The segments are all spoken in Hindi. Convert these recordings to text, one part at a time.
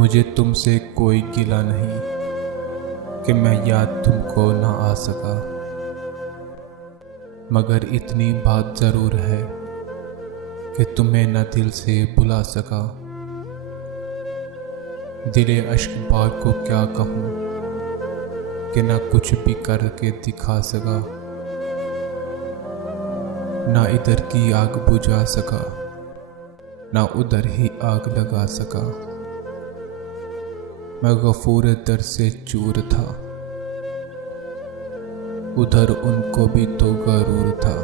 मुझे तुमसे कोई गिला नहीं कि मैं याद तुमको ना आ सका, मगर इतनी बात ज़रूर है कि तुम्हें न दिल से बुला सका। दिले अश्क बार को क्या कहूँ कि ना कुछ भी करके दिखा सका, ना इधर की आग बुझा सका, ना उधर ही आग लगा सका। मैं गफूर दर से चूर था, उधर उनको भी तो गरूर था।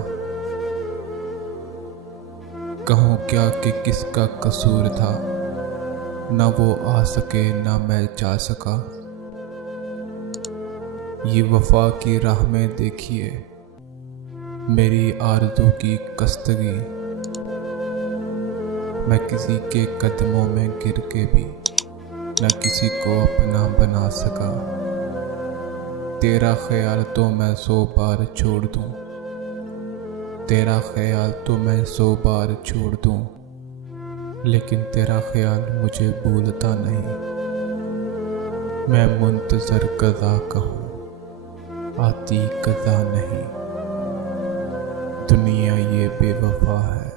कहूँ क्या कि किसका कसूर था, ना वो आ सके ना मैं जा सका। ये वफा की राह में देखिए मेरी आरज़ू की कस्तगी, मैं किसी के कदमों में गिर के भी न किसी को अपना बना सका। तेरा ख्याल तो मैं 100 बार छोड़ दूँ, तेरा ख्याल तो मैं 100 बार छोड़ दूँ, लेकिन तेरा ख्याल मुझे भूलता नहीं। मैं मुंतज़र क़ज़ा का हूँ, आती क़ज़ा नहीं। दुनिया ये बेवफा है,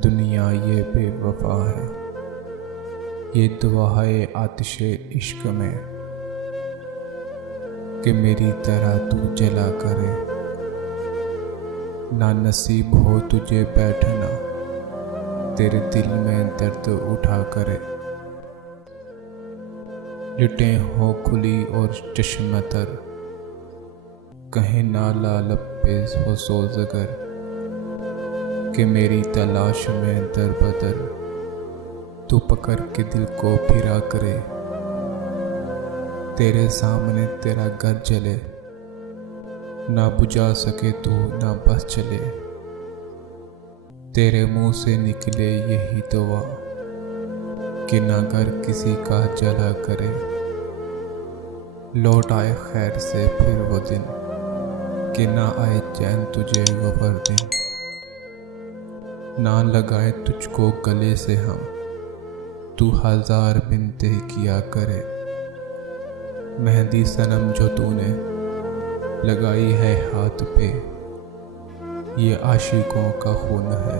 दुनिया ये बेवफा है। ये दुआ है आतिशे इश्क में कि मेरी तरह तू जला करे। ना नसीब हो तुझे बैठना तेरे दिल में दर्द उठा करे। लुटें हो खुली और चश्मतर, कहीं नाला लपेज हो सोज़गर कि मेरी तलाश में दर बदर तू पकड़ के दिल को फिरा करे। तेरे सामने तेरा घर जले, ना बुझा सके तू ना बस चले। तेरे मुंह से निकले यही दुआ कि ना घर किसी का जला करे। लौट आए खैर से फिर वो दिन कि ना आए चैन तुझे वो दिन। ना लगाए तुझको गले से हम, तू 1000 बिनते किया करे। मेहंदी सनम जो तूने लगाई है हाथ पे, ये आशिकों का खून है,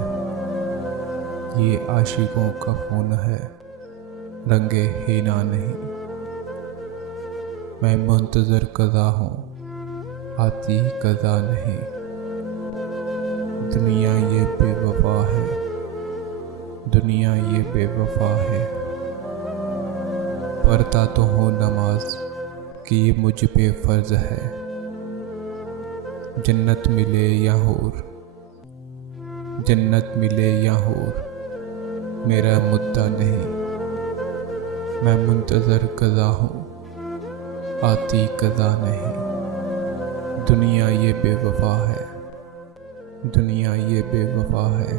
ये आशिकों का खून है, रंगे हीना नहीं। मैं मुंतज़र क़ज़ा हूँ, आती क़ज़ा नहीं। दुनिया ये बेवफा है, दुनिया ये बेवफा है। पढ़ता तो हूँ नमाज कि ये मुझ पे फ़र्ज़ है। जन्नत मिले या हूर, जन्नत मिले या हूर, मेरा मुद्दा नहीं। मैं मुंतज़र क़ज़ा हूँ, आती क़ज़ा नहीं। दुनिया ये बेवफा है, दुनिया ये बेवफा है।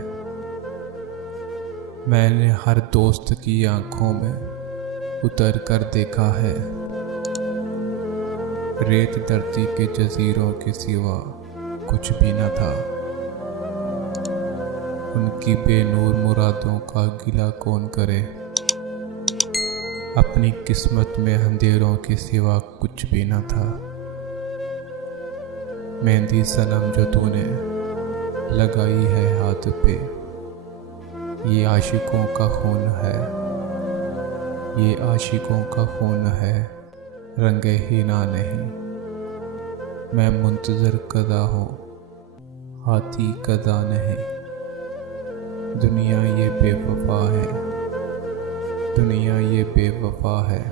मैंने हर दोस्त की आंखों में उतर कर देखा है, रेत धरती के जजीरों के सिवा कुछ भी न था। उनकी बेनूर मुरादों का गिला कौन करे, अपनी किस्मत में अंधेरों के सिवा कुछ भी न था। मेहंदी सनम जो तूने लगाई है हाथ पे, ये आशिकों का खून है, ये आशिकों का खून है, रंगे हीना नहीं। मैं मुंतज़र क़ज़ा हूँ, आती क़ज़ा नहीं। दुनिया ये बेवफा है, दुनिया ये बेवफा है।